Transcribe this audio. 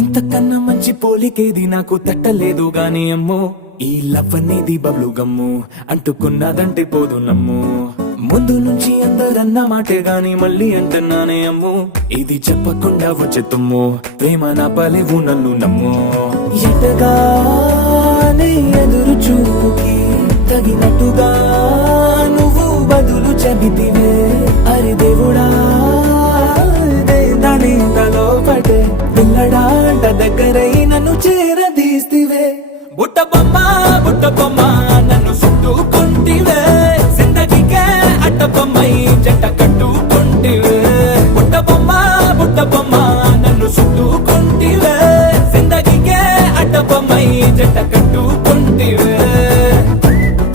ఇంతకన్నా మంచి పోలికేది నాకు తట్టలేదు గాని అమ్మో, ఈ లవ్ అనేది బబ్లు గమ్ము, అంటుకున్నదంటే పోదు నమ్ము. ముందు నుంచి అందరన్న మాటే గాని మళ్ళీ అంటున్నానే అమ్ము, ఇది చెప్పకుండా వచ్చే తుమ్ము, ప్రేమ నా పలేవు నన్ను నమ్ము. ఎటగానే ఎదురు చూపుకి తగినట్టుగా నువ్వు బదులు చెబితివే, అరే దేవుడా దాని తలో పడే పిల్లడాంట దగ్గరై నన్ను చేరదీస్తివే. బుట్ట బొమ్మ